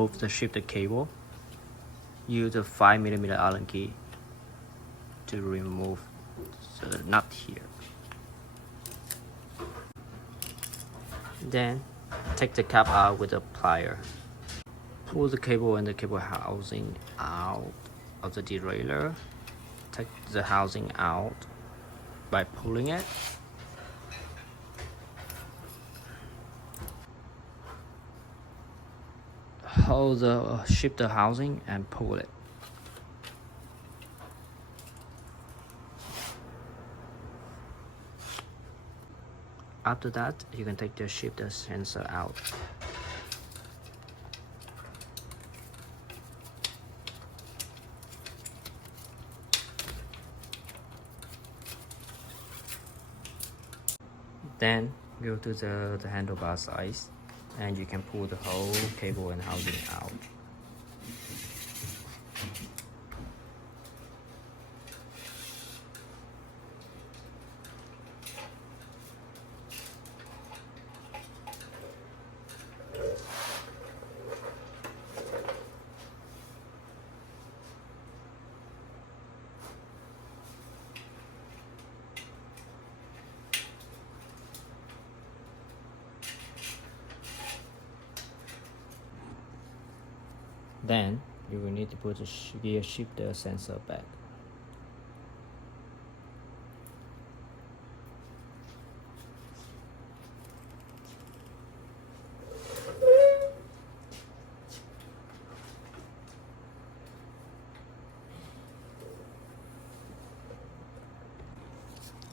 Remove the shifted cable. Use a 5mm Allen key to remove the nut here. Then take the cap out with a plier. Pull the cable and the cable housing out of the derailleur. Take the housing out by pulling it. Hold the shifter housing and pull it. After that, you can take the shifter sensor out. Then go to the handlebar size and you can pull the whole cable and housing out. Then you will need to put the gear shifter sensor back.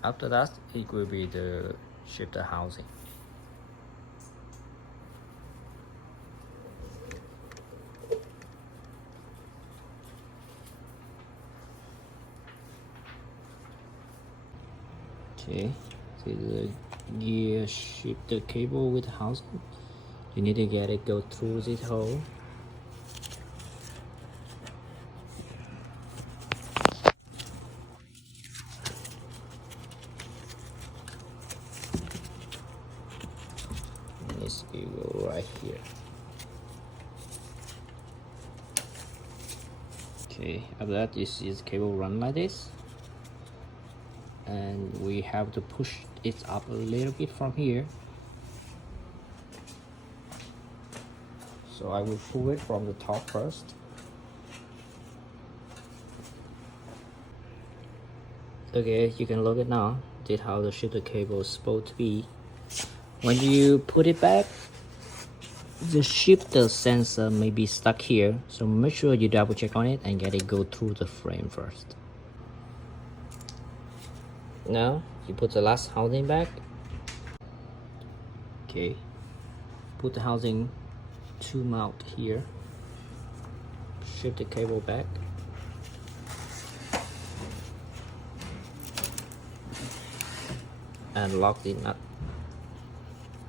After that, it will be the shifter housing. Okay, see the gear shifter cable with housing. You need to get it go through this hole. And it's go right here. Okay, after that, this is cable run like this. And we have to push it up a little bit from here. So I will pull it from the top first. Okay, you can look at now. This is how the shifter cable is supposed to be. When you put it back, the shifter sensor may be stuck here, so make sure you double check on it and get it go through the frame first. Now you put the last housing back. Okay, put the housing to mount here. Shift the cable back. And lock the nut.